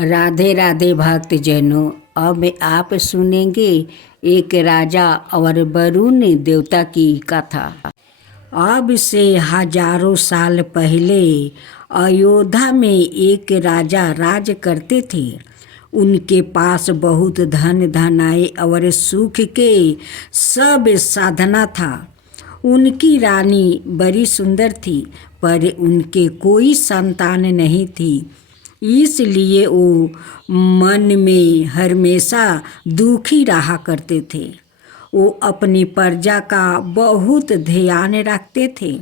राधे राधे भक्तजनों। अब आप सुनेंगे एक राजा और वरुण देवता की कथा। अब से हजारों साल पहले अयोध्या में एक राजा राज करते थे। उनके पास बहुत धन धनाए और सुख के सब साधना था। उनकी रानी बड़ी सुंदर थी, पर उनके कोई संतान नहीं थी। इसलिए वो मन में हमेशा दुखी रहा करते थे। वो अपनी प्रजा का बहुत ध्यान रखते थे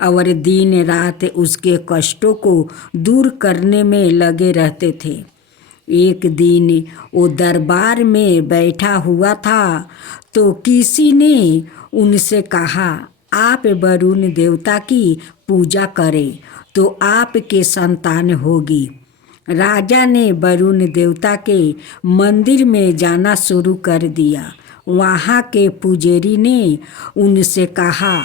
और दिन रात उसके कष्टों को दूर करने में लगे रहते थे। एक दिन वो दरबार में बैठा हुआ था तो किसी ने उनसे कहा, आप वरुण देवता की पूजा करें तो आपके संतान होगी। राजा ने वरुण देवता के मंदिर में जाना शुरू कर दिया। वहाँ के पुजारी ने उनसे कहा,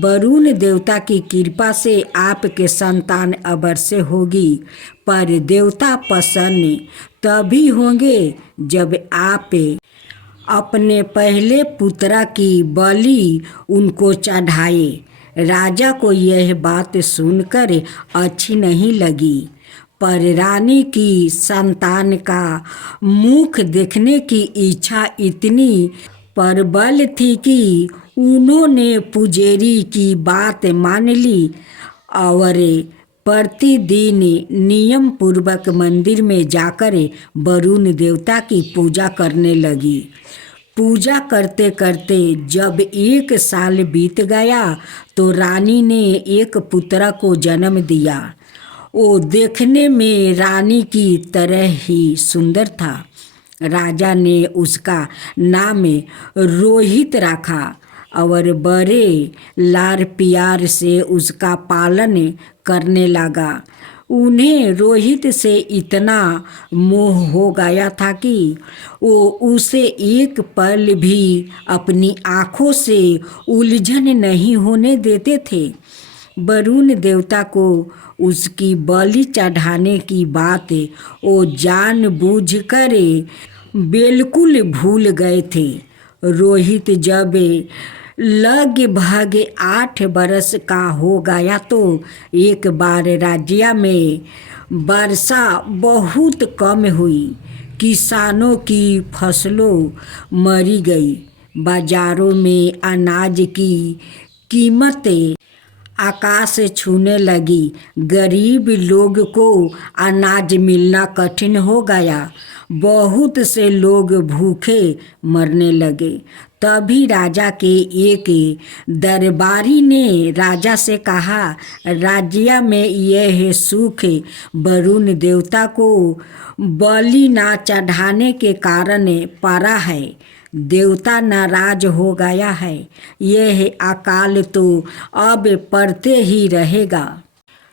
वरुण देवता की कृपा से आपके संतान अवश्य होगी, पर देवता प्रसन्न तभी होंगे जब आप अपने पहले पुत्र की बलि उनको चढ़ाए। राजा को यह बात सुनकर अच्छी नहीं लगी, पर रानी की संतान का मुख देखने की इच्छा इतनी प्रबल थी कि उन्होंने पुजारी की बात मान ली और प्रतिदिन नियम पूर्वक मंदिर में जाकर वरुण देवता की पूजा करने लगी। पूजा करते करते जब 1 साल बीत गया तो रानी ने एक पुत्र को जन्म दिया। वो देखने में रानी की तरह ही सुंदर था। राजा ने उसका नाम रोहित रखा और बड़े लाड़ प्यार से उसका पालन करने लगा। उन्हें रोहित से इतना मोह हो गया था कि वो उसे एक पल भी अपनी आँखों से उलझन नहीं होने देते थे। वरुण देवता को उसकी बलि चढ़ाने की बात वो जानबूझकर बिल्कुल भूल गए थे। रोहित जब लगभग 8 बरस का हो गया तो एक बार राज्य में वर्षा बहुत कम हुई। किसानों की फसलों मरी गई। बाजारों में अनाज की कीमतें आकाश छूने लगी। गरीब लोग को अनाज मिलना कठिन हो गया। बहुत से लोग भूखे मरने लगे। तभी राजा के एक दरबारी ने राजा से कहा, राज्य में यह सुख वरुण देवता को बलि ना चढ़ाने के कारण पड़ा है। देवता नाराज हो गया है। यह अकाल तो अब पड़ते ही रहेगा।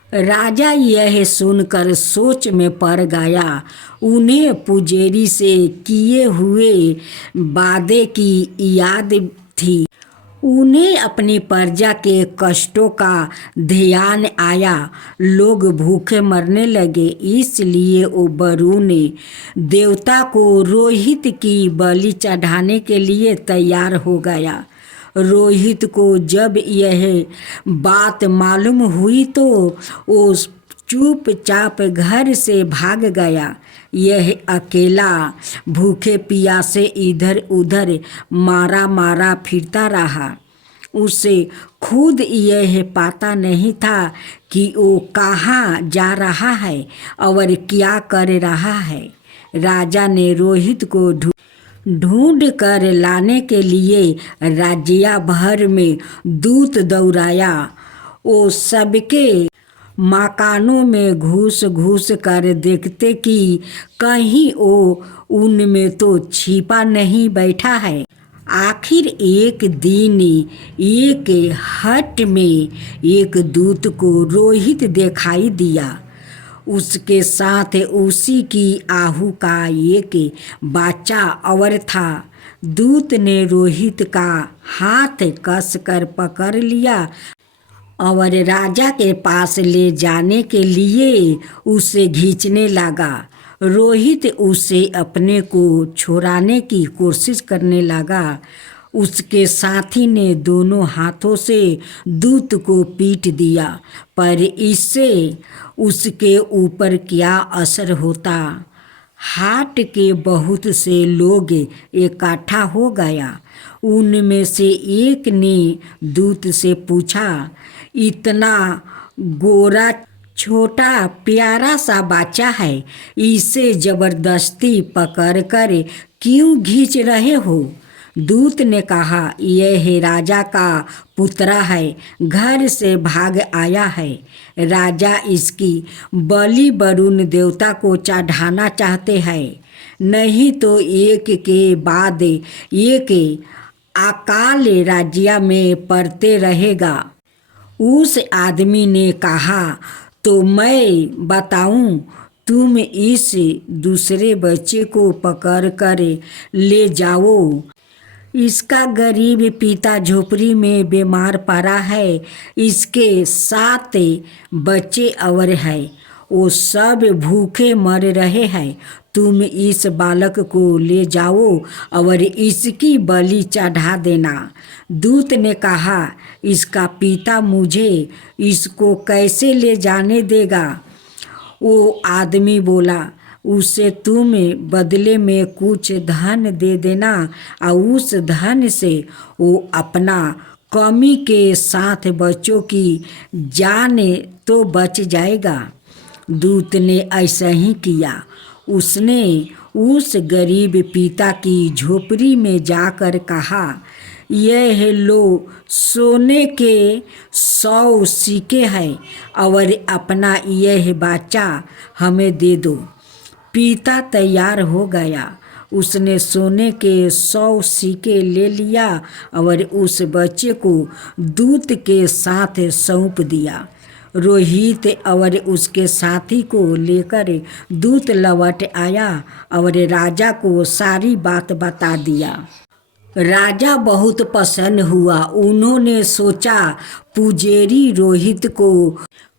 राजा यह सुनकर सोच में पड़ गया। उन्हें पुजारी से किए हुए वादे की याद थी। उन्हें अपनी प्रजा के कष्टों का ध्यान आया। लोग भूखे मरने लगे। इसलिए वो वरुण देवता को रोहित की बलि चढ़ाने के लिए तैयार हो गया। रोहित को जब यह बात मालूम हुई तो वो चुपचाप घर से भाग गया। यह अकेला भूखे प्यासे इधर उधर मारा मारा फिरता रहा। उसे खुद यह पता नहीं था कि वो कहाँ जा रहा है और क्या कर रहा है। राजा ने रोहित को ढूंढ कर लाने के लिए राज्य भर में दूत दौड़ाया। वो सबके मकानों में घुस घुस कर देखते कि कहीं वो उनमें तो छिपा नहीं बैठा है। आखिर एक दिन एक हट में एक दूत को रोहित दिखाई दिया। उसके साथ उसी की आहू का एक बच्चा और था। दूत ने रोहित का हाथ कसकर पकड़ लिया और राजा के पास ले जाने के लिए उसे खींचने लगा। रोहित उसे अपने को छुड़ाने की कोशिश करने लगा। उसके साथी ने दोनों हाथों से दूत को पीट दिया, पर इससे उसके ऊपर क्या असर होता। हाट के बहुत से लोग इकट्ठा हो गया। उनमें से एक ने दूत से पूछा, इतना गोरा छोटा प्यारा सा बच्चा है, इसे जबरदस्ती पकड़कर क्यों खींच रहे हो। दूत ने कहा, यह राजा का पुत्रा है, घर से भाग आया है। राजा इसकी बलि वरुण देवता को चढ़ाना चाहते हैं, नहीं तो एक के बाद एक अकाल राज्य में पड़ते रहेगा। उस आदमी ने कहा, तो मैं बताऊं, तुम इस दूसरे बच्चे को पकड़ कर ले जाओ। इसका गरीब पिता झोपड़ी में बीमार पड़ा है। इसके 7 बच्चे और हैं, वो सब भूखे मर रहे हैं। तुम इस बालक को ले जाओ और इसकी बलि चढ़ा देना। दूत ने कहा, इसका पिता मुझे इसको कैसे ले जाने देगा। वो आदमी बोला, उसे तुम बदले में कुछ धन दे देना और उस धन से वो अपना कमी के साथ बच्चों की जान तो बच जाएगा। दूत ने ऐसा ही किया। उसने उस गरीब पिता की झोपड़ी में जाकर कहा, यह लो, सोने के 100 सिक्के हैं और अपना यह बच्चा हमें दे दो। पिता तैयार हो गया। उसने सोने के 100 सिक्के ले लिया और उस बच्चे को दूत के साथ सौंप दिया। रोहित और उसके साथी को लेकर दूत लौट आया और राजा को सारी बात बता दिया। राजा बहुत प्रसन्न हुआ। उन्होंने सोचा, पुजारी रोहित को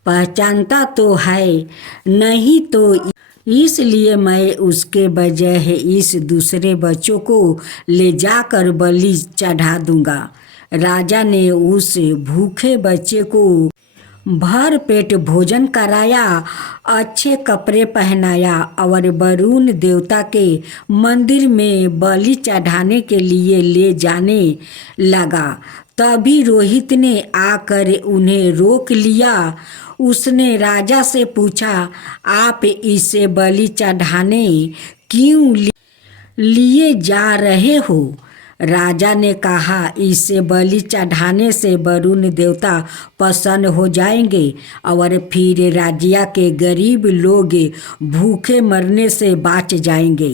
पहचानता तो है नहीं, तो इसलिए मैं उसके बजाय इस दूसरे बच्चों को ले जाकर बलि चढ़ा दूंगा। राजा ने उस भूखे बच्चे को भर पेट भोजन कराया, अच्छे कपड़े पहनाया और वरुण देवता के मंदिर में बलि चढ़ाने के लिए ले जाने लगा। तभी रोहित ने आकर उन्हें रोक लिया। उसने राजा से पूछा, आप इसे बलि चढ़ाने क्यों लिए जा रहे हो। राजा ने कहा, इसे बलि चढ़ाने से वरुण देवता प्रसन्न हो जाएंगे और फिर राज्य के गरीब लोग भूखे मरने से बच जाएंगे।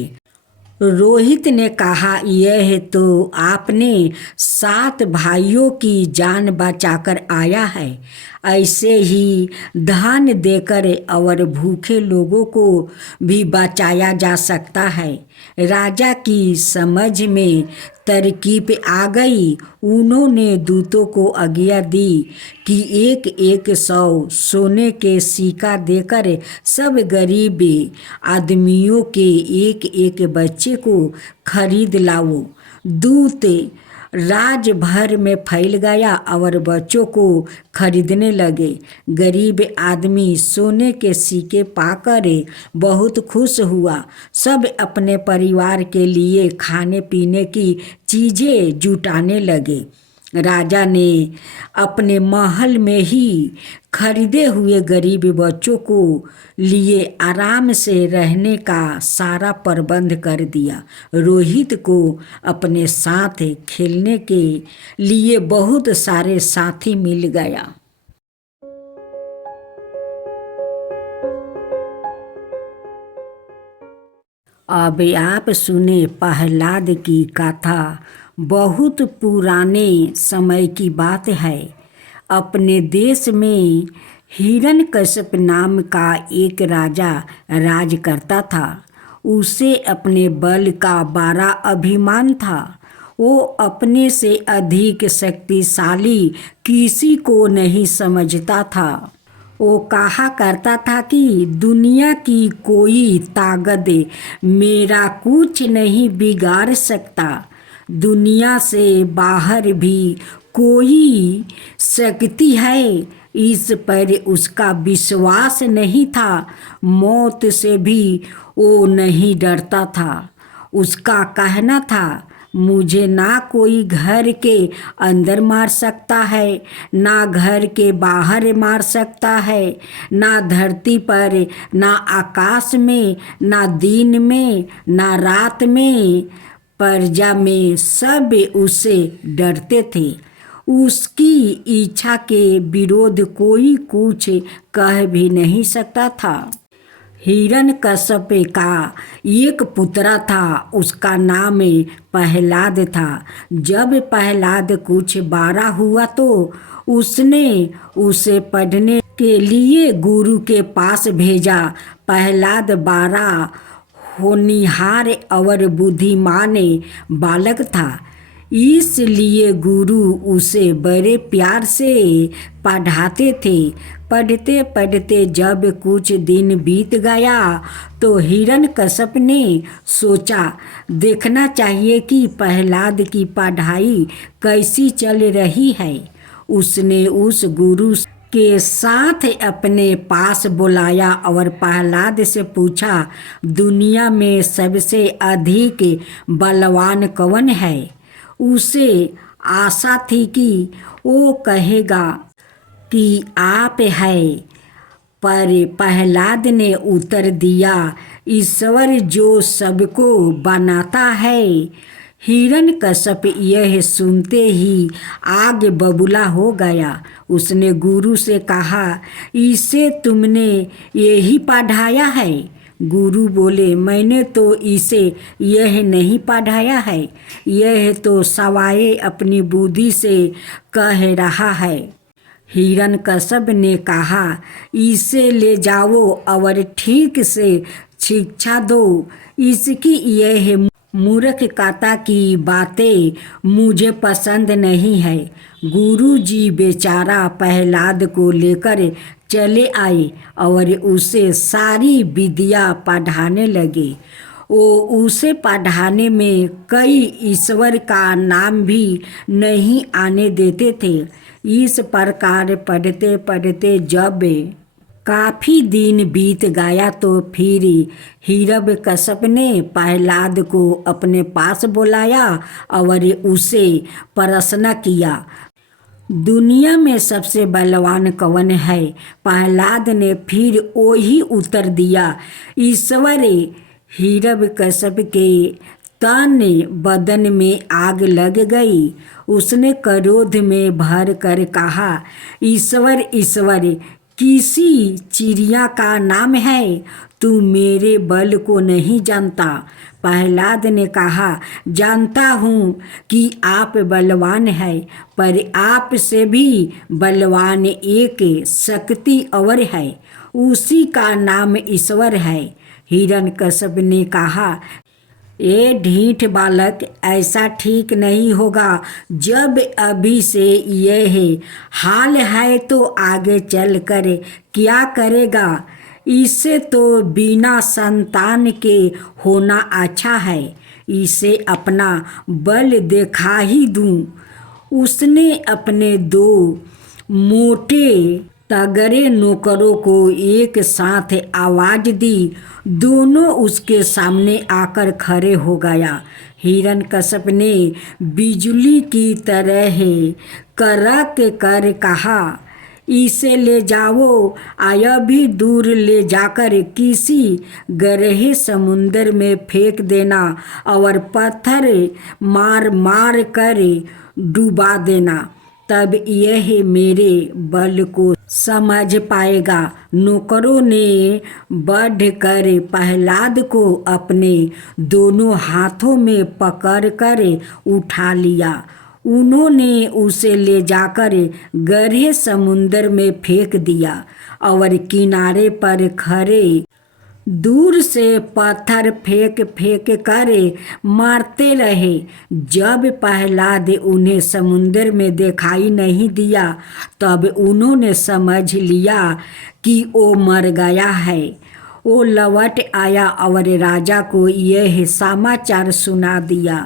रोहित ने कहा, यह तो आपने 7 भाइयों की जान बचाकर आया है। ऐसे ही धन देकर और भूखे लोगों को भी बचाया जा सकता है। राजा की समझ में तरकीब आ गई। उन्होंने दूतों को आज्ञा दी कि 100 सोने के सिक्का देकर सब गरीब आदमियों के एक बच्चे को खरीद लाओ। दूत राज भर में फैल गया और बच्चों को खरीदने लगे। गरीब आदमी सोने के सिक्के पाकर बहुत खुश हुआ। सब अपने परिवार के लिए खाने पीने की चीज़ें जुटाने लगे। राजा ने अपने महल में ही खरीदे हुए गरीब बच्चों को लिए आराम से रहने का सारा प्रबंध कर दिया। रोहित को अपने साथ खेलने के लिए बहुत सारे साथी मिल गया। अब आप सुने प्रहलाद की कथा। बहुत पुराने समय की बात है। अपने देश में हिरण्यकश्यप नाम का एक राजा राज करता था। उसे अपने बल का बड़ा अभिमान था। वो अपने से अधिक शक्तिशाली किसी को नहीं समझता था। वो कहा करता था कि दुनिया की कोई ताकत मेरा कुछ नहीं बिगाड़ सकता। दुनिया से बाहर भी कोई शक्ति है, इस पर उसका विश्वास नहीं था। मौत से भी वो नहीं डरता था। उसका कहना था, मुझे ना कोई घर के अंदर मार सकता है, ना घर के बाहर मार सकता है, ना धरती पर, ना आकाश में, ना दिन में, ना रात में। प्रजा में सब उससे डरते थे। उसकी इच्छा के विरोध कोई कुछ कह भी नहीं सकता था। हिरण्यकश्यप का एक पुत्र था, उसका नाम प्रहलाद था। जब प्रहलाद कुछ बड़ा हुआ तो उसने उसे पढ़ने के लिए गुरु के पास भेजा। प्रहलाद बड़ा होनहार और बुद्धिमान बालक था, इसलिए गुरु उसे बड़े प्यार से पढ़ाते थे। पढ़ते पढ़ते जब कुछ दिन बीत गया तो हिरण्यकश्यप ने सोचा, देखना चाहिए कि प्रहलाद की पढ़ाई कैसी चल रही है। उसने उस गुरु के साथ अपने पास बुलाया और प्रहलाद से पूछा, दुनिया में सबसे अधिक बलवान कौन है? उसे आशा थी कि वो कहेगा कि आप है, पर प्रहलाद ने उत्तर दिया, ईश्वर जो सबको बनाता है। हिरण्यकश्यप यह सुनते ही आग बबूला हो गया। उसने गुरु से कहा, इसे तुमने यही पढ़ाया है? गुरु बोले, मैंने तो इसे यह नहीं पढ़ाया है, यह तो सवाए अपनी बुद्धि से कह रहा है। हिरण्यकश्यप ने कहा, इसे ले जाओ और ठीक से शिक्षा दो। इसकी यह मूर्खता की बातें मुझे पसंद नहीं है। गुरु जी बेचारा प्रहलाद को लेकर चले आए और उसे सारी विद्या पढ़ाने लगे। वो उसे पढ़ाने में कई ईश्वर का नाम भी नहीं आने देते थे। इस प्रकार पढ़ते पढ़ते जब काफ़ी दिन बीत गया तो फिर हिरण्यकश्यप ने प्रहलाद को अपने पास बुलाया और उसे प्रश्न किया, दुनिया में सबसे बलवान कौन है? प्रहलाद ने फिर वही उत्तर दिया, ईश्वर। हिरण्यकश्यप के तन बदन में आग लग गई। उसने क्रोध में भर कर कहा, ईश्वर ईश्वर किसी चिड़िया का नाम है, तू मेरे बल को नहीं जानता। प्रहलाद ने कहा, जानता हूँ कि आप बलवान हैं, पर आप से भी बलवान एक शक्ति और है, उसी का नाम ईश्वर है। हिरण्यकश्यप ने कहा, ये ढीठ बालक, ऐसा ठीक नहीं होगा। जब अभी से यह हाल है तो आगे चलकर क्या करेगा? इसे तो बिना संतान के होना अच्छा है, इसे अपना बल दिखा ही दूं। उसने अपने 2 मोटे तगड़े नौकरों को एक साथ आवाज दी। दोनों उसके सामने आकर खड़े हो गया। हिरण्यकश्यप ने बिजली की तरह कड़क कर कहा, इसे ले जाओ, आया भी दूर ले जाकर किसी गहरे समुद्र में फेंक देना और पत्थर मार मार कर डुबा देना, तब यह मेरे बल को समझ पाएगा। नौकरों ने बढ़कर प्रहलाद को अपने दोनों हाथों में पकड़कर उठा लिया। उन्होंने उसे ले जाकर गहरे समुद्र में फेंक दिया और किनारे पर खड़े दूर से पत्थर फेंक फेंक कर मारते रहे। जब प्रहलाद उन्हें समुद्र में दिखाई नहीं दिया तब उन्होंने समझ लिया कि वो मर गया है। वो लौट आया और राजा को यह समाचार सुना दिया।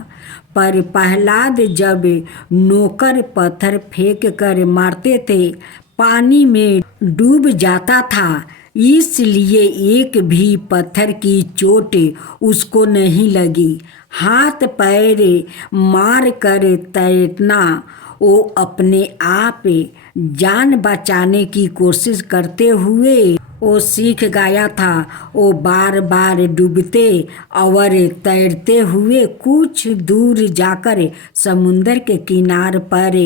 पर प्रहलाद जब नौकर पत्थर फेंक कर मारते थे पानी में डूब जाता था, इसलिए एक भी पत्थर की चोट उसको नहीं लगी। हाथ पैर मार कर तैरना वो अपने आप जान बचाने की कोशिश करते हुए वो सीख गया था। वो बार बार डूबते और तैरते हुए कुछ दूर जाकर समुद्र के किनारे पर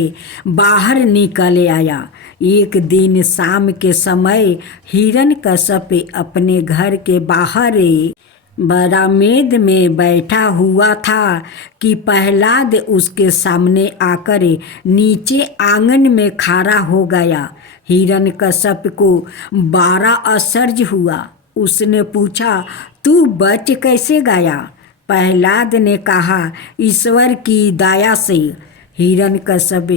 बाहर निकल आया। एक दिन शाम के समय हिरण्यकश्यप अपने घर के बाहर बरामद में बैठा हुआ था कि प्रहलाद उसके सामने आकर नीचे आंगन में खड़ा हो गया। हिरण्यकश्यप को बड़ा आश्चर्य हुआ। उसने पूछा, तू बच कैसे गया? प्रहलाद ने कहा, ईश्वर की दया से। हिरण्यकश्यप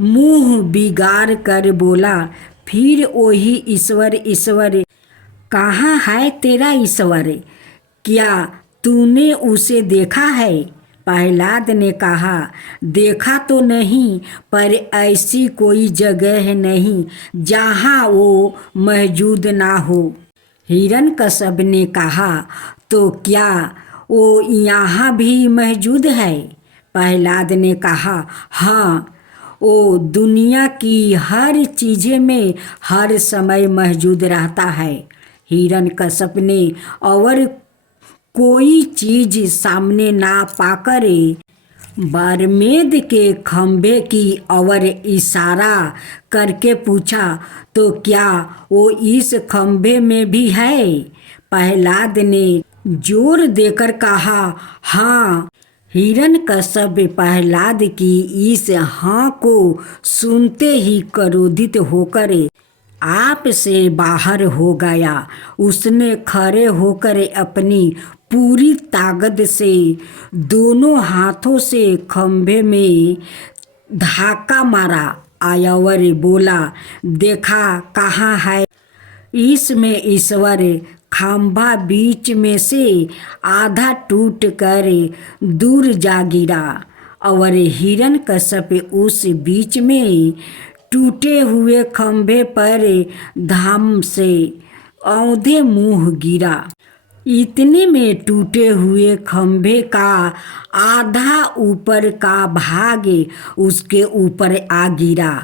मुंह बिगाड़ कर बोला, फिर वही ईश्वर ईश्वर कहाँ है तेरा ईश्वर? क्या तूने उसे देखा है? प्रहलाद ने कहा, देखा तो नहीं, पर ऐसी कोई जगह नहीं जहाँ वो मौजूद ना हो। हिरण्यकश्यप ने कहा, तो क्या वो यहाँ भी मौजूद है? प्रहलाद ने कहा, हाँ, वो दुनिया की हर चीज़ में हर समय मौजूद रहता है। हिरण्यकश्यप ने और कोई चीज सामने ना पाकर बरमेद के खंभे की ओर इशारा करके पूछा, तो क्या वो इस खंभे में भी है? प्रहलाद ने जोर देकर कहा, हाँ। हिरण्यकश्यप प्रहलाद की इस हाँ को सुनते ही क्रोधित होकर आप से बाहर हो गया। उसने खड़े होकर अपनी पूरी ताकत से दोनों हाथों से खंभे में धक्का मारा और बोला, देखा कहाँ है? इसमें ईश्वर खंभा बीच में से आधा टूट कर दूर जा गिरा और हिरण्यकश्यप उस बीच में टूटे हुए खंभे पर धाम से औंधे मुंह गिरा। इतने में टूटे हुए खंभे का आधा ऊपर का भाग उसके ऊपर आ गिरा।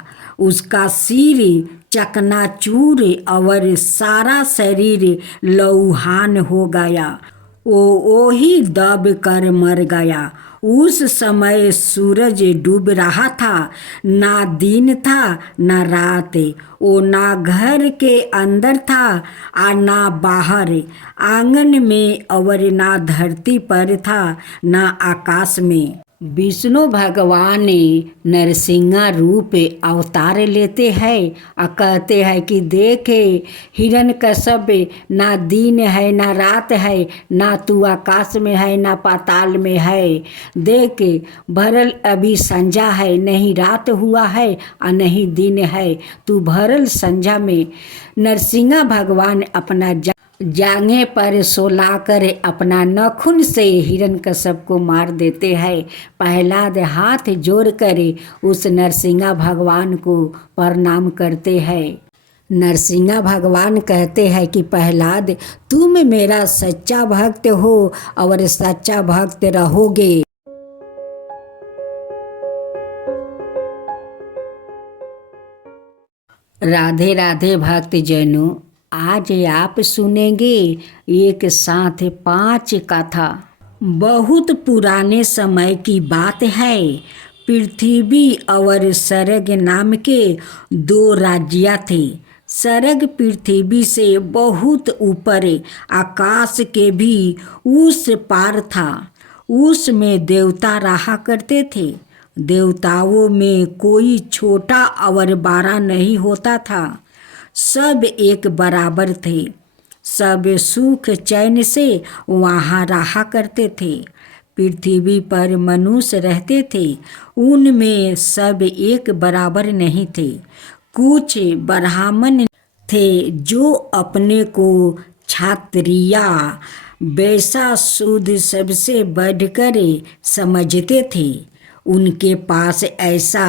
उसका सिर चकनाचूर और सारा शरीर लहूहान हो गया। वो ही दब कर मर गया। उस समय सूरज डूब रहा था। ना दिन था ना रात। वो ना घर के अंदर था और ना बाहर, आंगन में और ना धरती पर था ना आकाश में। विष्णु भगवान नरसिंह रूप अवतार लेते हैं और कहते हैं कि देखे हिरण्यकश्यप, ना दिन है ना रात है, ना तू आकाश में है ना पाताल में है। देख भरल अभी संझा है, नहीं रात हुआ है और नहीं दिन है। तू भरल संझा में नरसिंह भगवान अपना जांघे पर सोलाकर अपना नाखून से हिरण्यकश्यप को मार देते हैं। प्रहलाद हाथ जोड़कर उस नरसिंह भगवान को प्रणाम करते हैं। नरसिंह भगवान कहते हैं कि प्रहलाद, तुम मेरा सच्चा भक्त हो और सच्चा भक्त रहोगे। राधे राधे भक्तजनों, आज आप सुनेंगे एक साथ 5 कथा। बहुत पुराने समय की बात है। पृथ्वी और स्वर्ग नाम के 2 राज्य थे। स्वर्ग पृथ्वी से बहुत ऊपर आकाश के भी उस पार था। उसमें देवता रहा करते थे। देवताओं में कोई छोटा और बड़ा नहीं होता था। सब एक बराबर थे। सब सुख चैन से वहाँ रहा करते थे। पृथ्वी पर मनुष्य रहते थे, उनमें सब एक बराबर नहीं थे। कुछ ब्राह्मण थे जो अपने को क्षत्रिय वैसा शुद्ध सबसे बढ़कर समझते थे। उनके पास ऐसा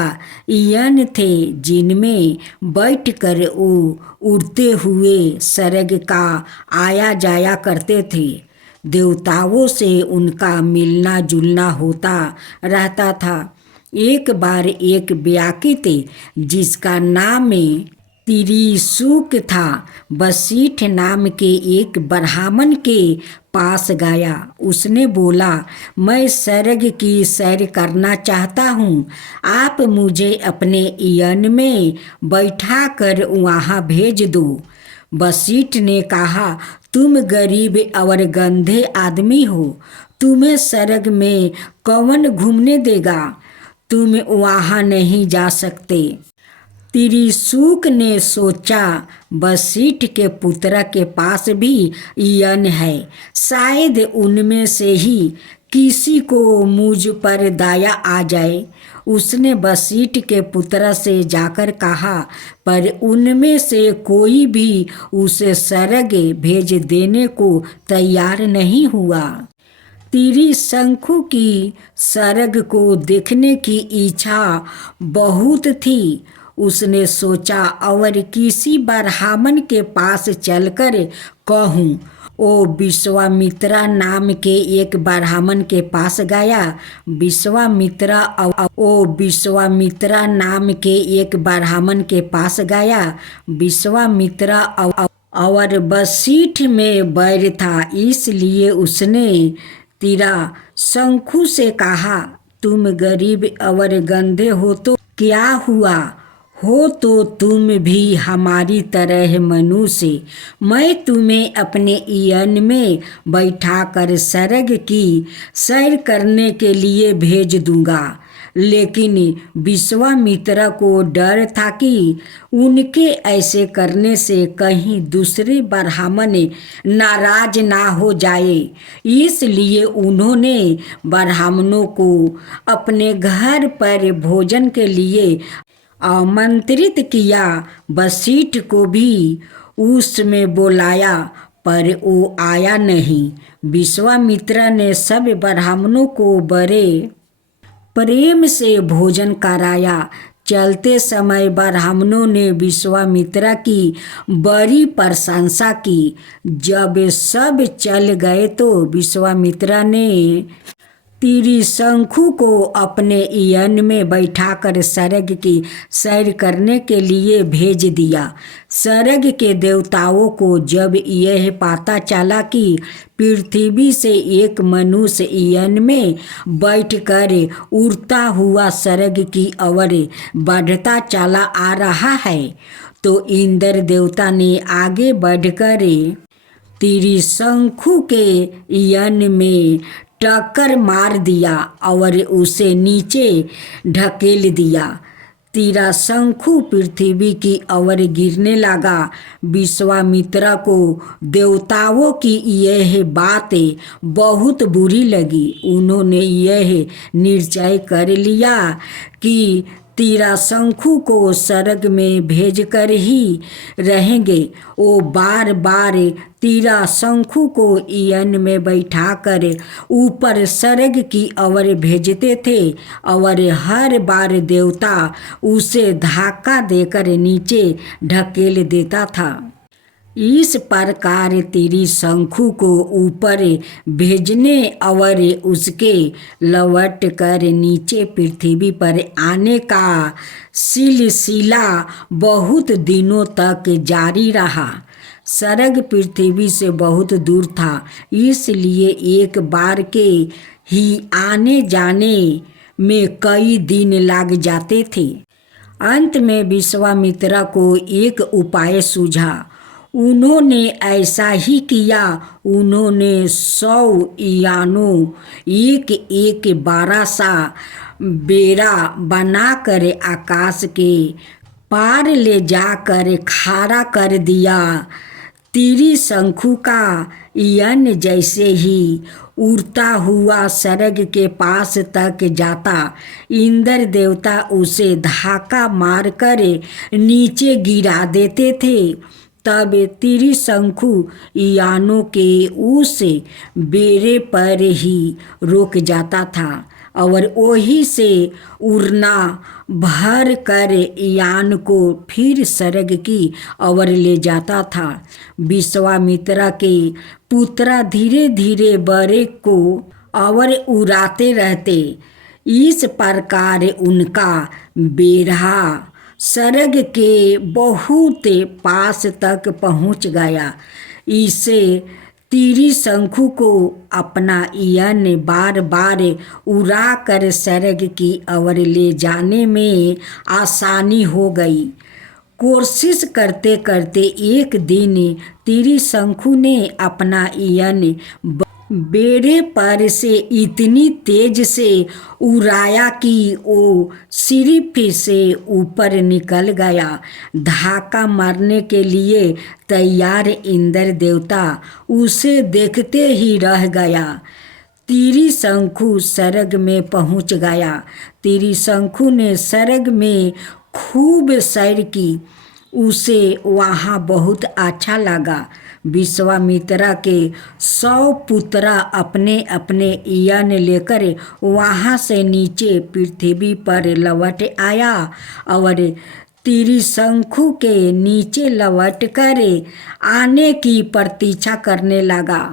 यन थे जिनमें बैठकर वो उड़ते हुए स्वर्ग का आया जाया करते थे। देवताओं से उनका मिलना जुलना होता रहता था। एक बार एक व्याकित जिसका नाम त्रिशूक था, वशिष्ठ नाम के एक ब्राह्मण के पास गया। उसने बोला, मैं स्वर्ग की सैर करना चाहता हूँ, आप मुझे अपने यन में बैठा कर वहाँ भेज दो। वशिष्ठ ने कहा, तुम गरीब और गंधे आदमी हो, तुम्हें स्वर्ग में कौन घूमने देगा? तुम वहाँ नहीं जा सकते। त्रिशूक ने सोचा, वशिष्ठ के पुत्र के पास भी यन है, शायद उनमें से ही किसी को मुझ पर दया आ जाए। उसने वशिष्ठ के पुत्र से जाकर कहा, पर उनमें से कोई भी उसे स्वर्ग भेज देने को तैयार नहीं हुआ। त्रिशंकु की स्वर्ग को देखने की इच्छा बहुत थी। उसने सोचा, और किसी ब्राह्मण के पास चलकर कहूँ। ओ विश्वामित्रा नाम के एक ब्राह्मण के पास गया। विश्वामित्रा नाम के एक ब्राह्मण के पास गया। विश्वामित्रा और वशिष्ठ में बैर था, इसलिए उसने त्रिशंकु से कहा, तुम गरीब और गंधे हो तो क्या हुआ, हो तो तुम भी हमारी तरह मनुष्य। मैं तुम्हें अपने यन में बैठाकर स्वर्ग की सैर करने के लिए भेज दूंगा। लेकिन विश्वामित्र को डर था कि उनके ऐसे करने से कहीं दूसरे ब्राह्मण नाराज ना हो जाए, इसलिए उन्होंने ब्राह्मणों को अपने घर पर भोजन के लिए आमंत्रित किया। वशिष्ठ को भी उसमें बुलाया, पर वो आया नहीं। विश्वामित्र ने सब ब्राह्मणों को बड़े प्रेम से भोजन कराया। चलते समय ब्राह्मणों ने विश्वामित्र की बड़ी प्रशंसा की। जब सब चल गए तो विश्वामित्र ने त्रिशंकु को अपने यन में बैठाकर स्वर्ग की सैर करने के लिए भेज दिया। स्वर्ग के देवताओं को जब यह पता चला कि पृथ्वी से एक मनुष्य यन में बैठकर उड़ता हुआ स्वर्ग की ओर बढ़ता चला आ रहा है, तो इंद्र देवता ने आगे बढ़कर त्रिशंकु के यन में टक्कर मार दिया और उसे नीचे ढकेल दिया। त्रिशंकु पृथ्वी की ओर गिरने लगा। विश्वामित्र को देवताओं की यह बात बहुत बुरी लगी। उन्होंने यह निश्चय कर लिया कि त्रिशंकु को स्वर्ग में भेजकर ही रहेंगे। वो बार बार त्रिशंकु को यन में बैठाकर ऊपर स्वर्ग की ओर भेजते थे और हर बार देवता उसे धक्का देकर नीचे ढकेल देता था। इस प्रकार त्रिशंकु को ऊपर भेजने और उसके लौट कर नीचे पृथ्वी पर आने का सिलसिला बहुत दिनों तक जारी रहा। स्वर्ग पृथ्वी से बहुत दूर था, इसलिए एक बार के ही आने जाने में कई दिन लग जाते थे। अंत में विश्वामित्र को एक उपाय सूझा। उन्होंने ऐसा ही किया। उन्होंने 100 यानों एक 12 सा बेड़ा बनाकर आकाश के पार ले जाकर खड़ा कर दिया। तीरी शंखु का यन जैसे ही उड़ता हुआ सरग के पास तक जाता, इंद्र देवता उसे धक्का मारकर नीचे गिरा देते थे। तब त्रिशंकु यानों के उस बेड़े पर ही रुक जाता था और वहीं से उड़ना भर कर यान को फिर सरग की ओर ले जाता था। विश्वामित्र के पुत्र धीरे धीरे बड़े को और उड़ाते रहते। इस प्रकार उनका बेड़ा सरग के बहुत पास तक पहुंच गया। इसे त्रिशंकु को अपना यन बार बार उड़ा कर सरग की ओर ले जाने में आसानी हो गई। कोशिश करते करते एक दिन त्रिशंकु ने अपना यन बेड़े पर से इतनी तेज से उड़ाया कि वो सिर्फ से ऊपर निकल गया। धक्का मारने के लिए तैयार इंद्र देवता उसे देखते ही रह गया। त्रिशंकु सरग में पहुंच गया। त्रिशंकु ने सरग में खूब सैर की। उसे वहाँ बहुत अच्छा लगा। विश्वामित्र के 100 पुत्र अपने अपने यन लेकर वहाँ से नीचे पृथ्वी पर लौट आया और त्रिशंकु के नीचे लौट कर आने की प्रतीक्षा करने लगा।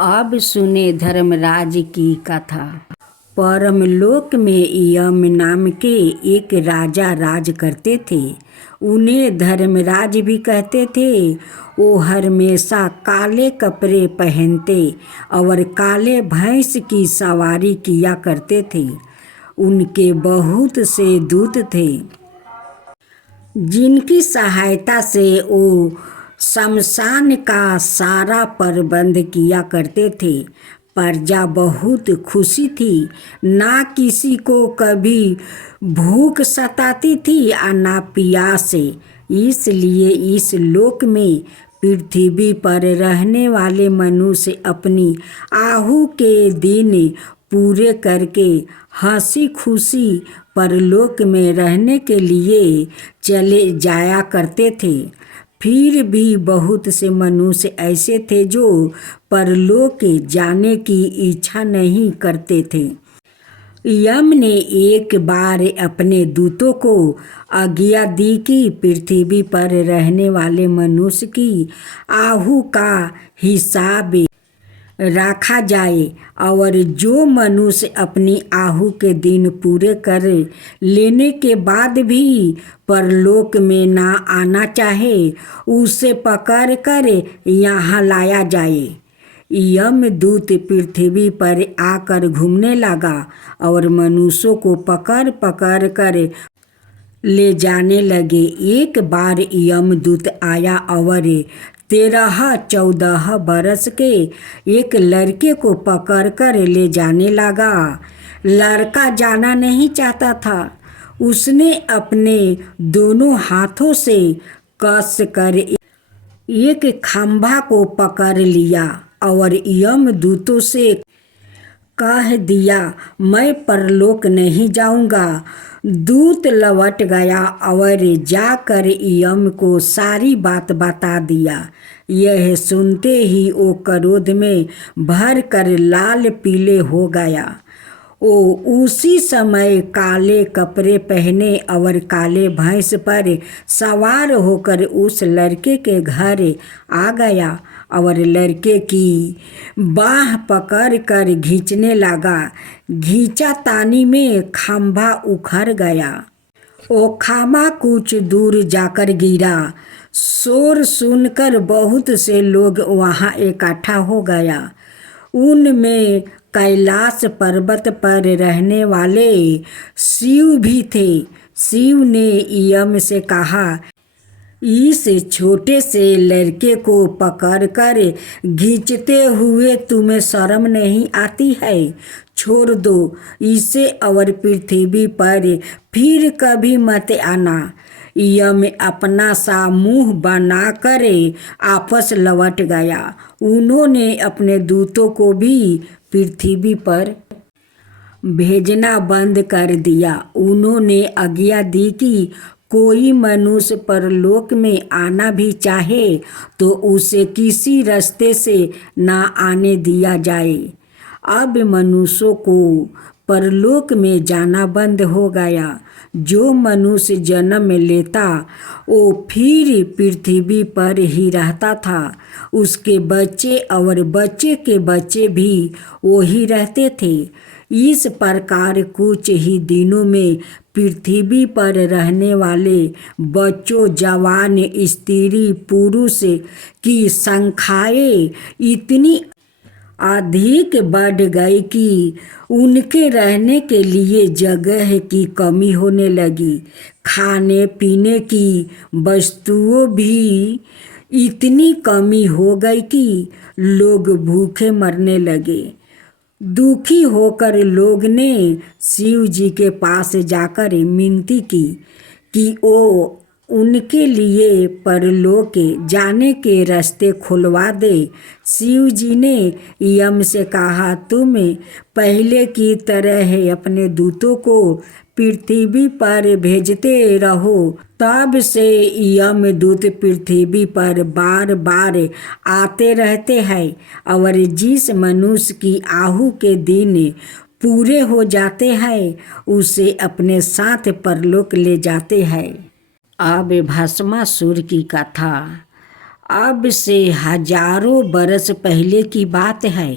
अब सुने धर्मराज की कथा। परमलोक में यम नाम के एक राजा राज करते थे। उन्हें धर्मराज भी कहते थे। वो हमेशा काले कपड़े पहनते और काले भैंस की सवारी किया करते थे। उनके बहुत से दूत थे जिनकी सहायता से वो शमशान का सारा प्रबंध किया करते थे। प्रजा बहुत खुशी थी। ना किसी को कभी भूख सताती थी और ना प्यास। इसलिए इस लोक में पृथ्वी पर रहने वाले मनुष्य अपनी आहु के दिन पूरे करके हंसी खुशी परलोक में रहने के लिए चले जाया करते थे। फिर भी बहुत से मनुष्य ऐसे थे जो परलोक जाने की इच्छा नहीं करते थे। यम ने एक बार अपने दूतों को आज्ञा दी कि पृथ्वी पर रहने वाले मनुष्य की आहु का हिसाब रखा जाए और जो मनुष्य अपनी आहु के दिन पूरे कर लेने के बाद भी परलोक में ना आना चाहे उसे पकड़ कर यहाँ लाया जाए। यमदूत पृथ्वी पर आकर घूमने लगा और मनुष्यों को पकड़ पकड़ कर ले जाने लगे। एक बार यमदूत आया और 13-14 बरस के एक लड़के को पकड़ कर ले जाने लगा। लड़का जाना नहीं चाहता था। उसने अपने दोनों हाथों से कस कर एक खंभा को पकड़ लिया और यमदूतों से कह दिया, मैं परलोक नहीं जाऊंगा। दूत लौट गया और जाकर यम को सारी बात बता दिया। यह सुनते ही वो क्रोध में भर कर लाल पीले हो गया। वो उसी समय काले कपड़े पहने और काले भैंस पर सवार होकर उस लड़के के घर आ गया और लड़के की बाह पकड़ कर खींचने लगा। खींचा तानी में खंभा उखड़ गया। वो खंभा कुछ दूर जाकर गिरा। शोर सुनकर बहुत से लोग वहाँ इकट्ठा हो गया। उनमें कैलाश पर्वत पर रहने वाले शिव भी थे। शिव ने यम से कहा, इस छोटे से लड़के को पकड़कर खींचते हुए तुम्हें शर्म नहीं आती है? छोड़ दो इसे और पृथ्वी पर फिर कभी मत आना। यम अपना सा मुंह बनाकर आपस लौट गया। उन्होंने अपने दूतों को भी पृथ्वी पर भेजना बंद कर दिया। उन्होंने आज्ञा दी कि कोई मनुष्य परलोक में आना भी चाहे तो उसे किसी रास्ते से ना आने दिया जाए। अब मनुष्यों को परलोक में जाना बंद हो गया। जो मनुष्य जन्म लेता वो फिर पृथ्वी पर ही रहता था। उसके बच्चे और बच्चे के बच्चे भी वही रहते थे। इस प्रकार कुछ ही दिनों में पृथ्वी पर रहने वाले बच्चों, जवान, स्त्री, पुरुष की संख्याएं इतनी अधिक बढ़ गई कि उनके रहने के लिए जगह की कमी होने लगी। खाने पीने की वस्तुओं भी इतनी कमी हो गई कि लोग भूखे मरने लगे। दुखी होकर लोग ने शिव जी के पास जाकर विनती की कि वो उनके लिए परलोक जाने के रास्ते खुलवा दे। शिव जी ने यम से कहा, तुम पहले की तरह अपने दूतों को पृथ्वी पर भेजते रहो। तब से यमदूत पृथ्वी पर बार बार आते रहते हैं और जिस मनुष्य की आहू के दिन पूरे हो जाते हैं उसे अपने साथ परलोक ले जाते हैं। अब भस्मासुर की कथा। अब से हजारों बरस पहले की बात है।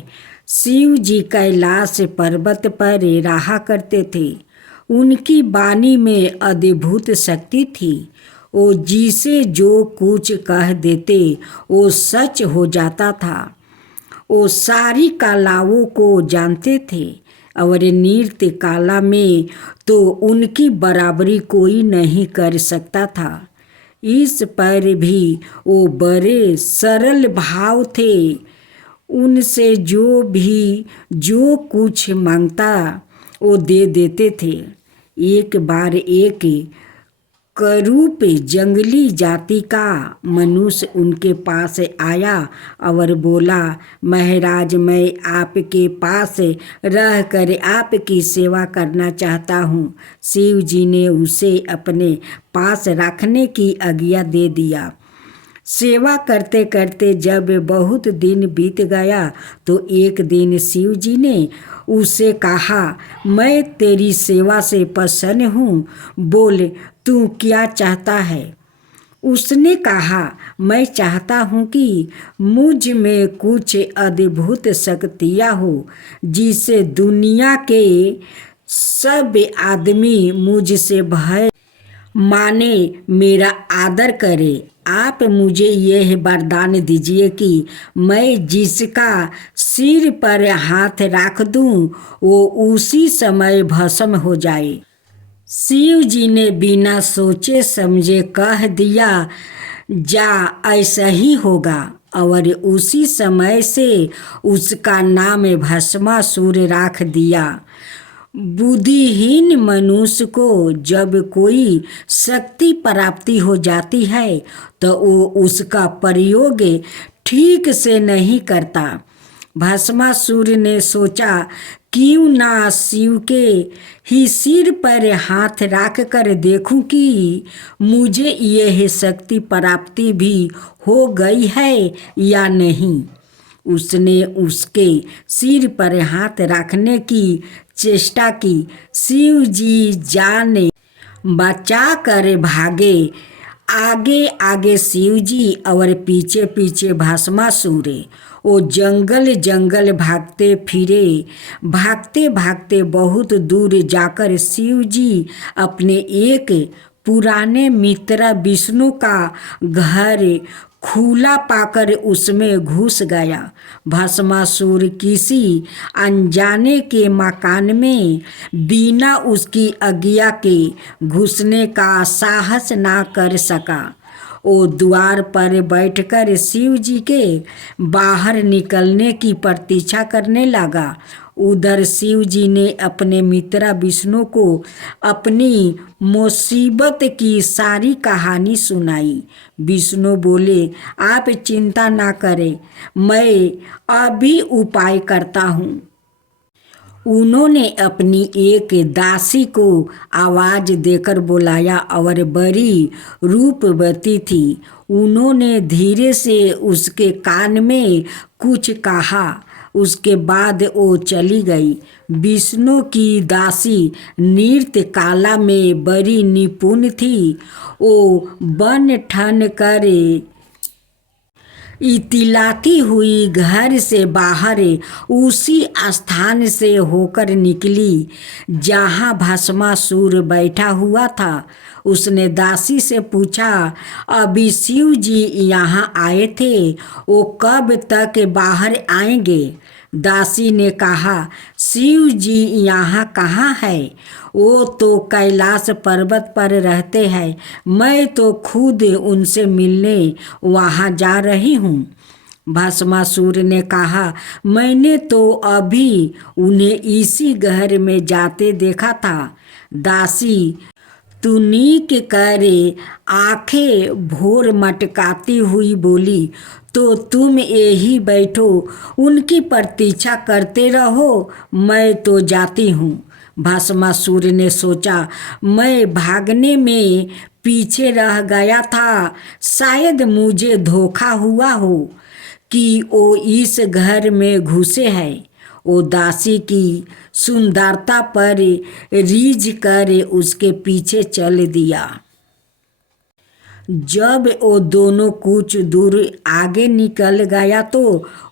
शिव जी कैलाश पर्वत पर रहा करते थे। उनकी वाणी में अद्भुत शक्ति थी। वो जिसे जो कुछ कह देते वो सच हो जाता था। वो सारी कलाओं को जानते थे और नृत्य कला में तो उनकी बराबरी कोई नहीं कर सकता था। इस पर भी वो बड़े सरल भाव थे। उनसे जो भी जो कुछ मांगता वो दे देते थे। एक बार एक करूप जंगली जाति का मनुष्य उनके पास आया और बोला, महाराज, मैं आपके पास रहकर आपकी सेवा करना चाहता हूँ। शिव जी ने उसे अपने पास रखने की आज्ञा दे दिया। सेवा करते करते जब बहुत दिन बीत गया तो एक दिन शिव जी ने उसे कहा, मैं तेरी सेवा से प्रसन्न हूँ, बोल तू क्या चाहता है। उसने कहा, मैं चाहता हूँ कि मुझ में कुछ अद्भुत शक्तियाँ हो जिससे दुनिया के सब आदमी मुझसे भय माने, मेरा आदर करे। आप मुझे यह वरदान दीजिए कि मैं जिसका सिर पर हाथ रख दूं वो उसी समय भस्म हो जाए। शिव जी ने बिना सोचे समझे कह दिया, जा ऐसा ही होगा। और उसी समय से उसका नाम भस्मासुर रख दिया। बुद्धिहीन मनुष्य को जब कोई शक्ति प्राप्ति हो जाती है तो वो उसका प्रयोग ठीक से नहीं करता। भस्मासुर ने सोचा, क्यों ना शिव के ही सिर पर हाथ रख कर देखूं कि मुझे यह शक्ति प्राप्ति भी हो गई है या नहीं। उसने उसके सिर पर हाथ रखने की चेष्टा की। शिव जी जान बचा कर भागे। आगे आगे शिव जी और पीछे पीछे भस्मासुर। वो जंगल जंगल भागते फिरे। भागते भागते बहुत दूर जाकर शिव जी अपने एक पुराने मित्र विष्णु का घर खुला पाकर उसमें घुस गया। भस्मासुर किसी अनजाने के मकान में बिना उसकी आज्ञा के घुसने का साहस ना कर सका। वो द्वार पर बैठकर शिव जी के बाहर निकलने की प्रतीक्षा करने लगा। उधर शिव जी ने अपने मित्र विष्णु को अपनी मुसीबत की सारी कहानी सुनाई। विष्णु बोले, आप चिंता ना करें, मैं अभी उपाय करता हूँ। उन्होंने अपनी एक दासी को आवाज देकर बुलाया और बड़ी रूपवती थी। उन्होंने धीरे से उसके कान में कुछ कहा, उसके बाद वो चली गई। विष्णु की दासी नृत्य कला में बड़ी निपुण थी। वो बन ठन कर इतिलाती हुई घर से बाहर उसी स्थान से होकर निकली जहाँ भस्मासुर बैठा हुआ था। उसने दासी से पूछा, अभी शिव जी यहाँ आए थे, वो कब तक बाहर आएंगे? दासी ने कहा, शिव जी यहाँ कहाँ है? वो तो कैलाश पर्वत पर रहते हैं, मैं तो खुद उनसे मिलने वहाँ जा रही हूँ। भस्मासुर ने कहा, मैंने तो अभी उन्हें इसी घर में जाते देखा था। दासी तुनीक कर आंखें भोर मटकाती हुई बोली, तो तुम यही बैठो, उनकी प्रतीक्षा करते रहो, मैं तो जाती हूँ। भस्मासुर ने सोचा, मैं भागने में पीछे रह गया था, शायद मुझे धोखा हुआ हो कि वो इस घर में घुसे हैं। वो दासी की सुंदरता पर रीझ कर उसके पीछे चल दिया। जब वो दोनों कुछ दूर आगे निकल गया तो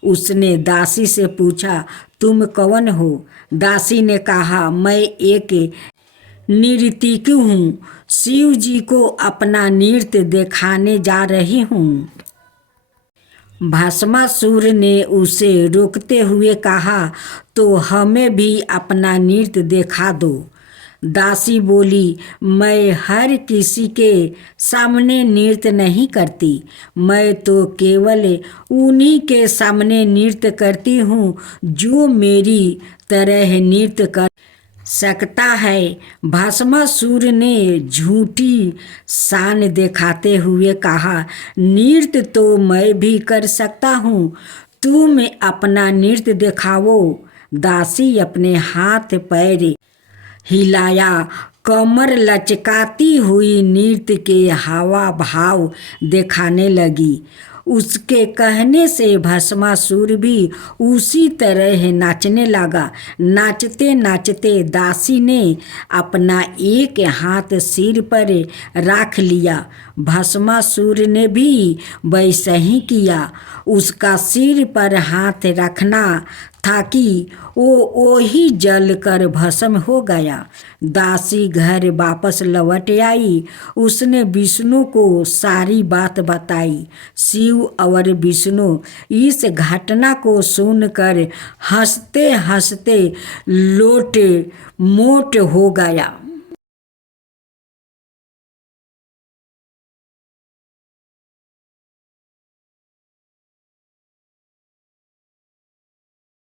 उसने दासी से पूछा, तुम कौन हो? दासी ने कहा, मैं एक नर्तकी हूँ, शिव जी को अपना नृत्य दिखाने जा रही हूँ। भस्मासुर ने उसे रोकते हुए कहा, तो हमें भी अपना नृत्य दिखा दो। दासी बोली, मैं हर किसी के सामने नृत्य नहीं करती, मैं तो केवल उन्हीं के सामने नृत्य करती हूँ जो मेरी तरह नृत्य कर सकता है। भस्मासुर ने झूठी शान दिखाते हुए कहा, नृत्य तो मैं भी कर सकता हूँ, तुम अपना नृत्य दिखाओ। दासी अपने हाथ पैर हिलाया, कमर लचकाती हुई नृत्य के हावा भाव दिखाने लगी। उसके कहने से भस्मासुर भी उसी तरह नाचने लगा। नाचते नाचते दासी ने अपना एक हाथ सिर पर रख लिया। भस्मासुर ने भी वैसा ही किया। उसका सिर पर हाथ रखना था कि वो ही जल कर भस्म हो गया। दासी घर वापस लौट आई। उसने विष्णु को सारी बात बताई। शिव और विष्णु इस घटना को सुनकर हंसते हंसते लोट मोट हो गया।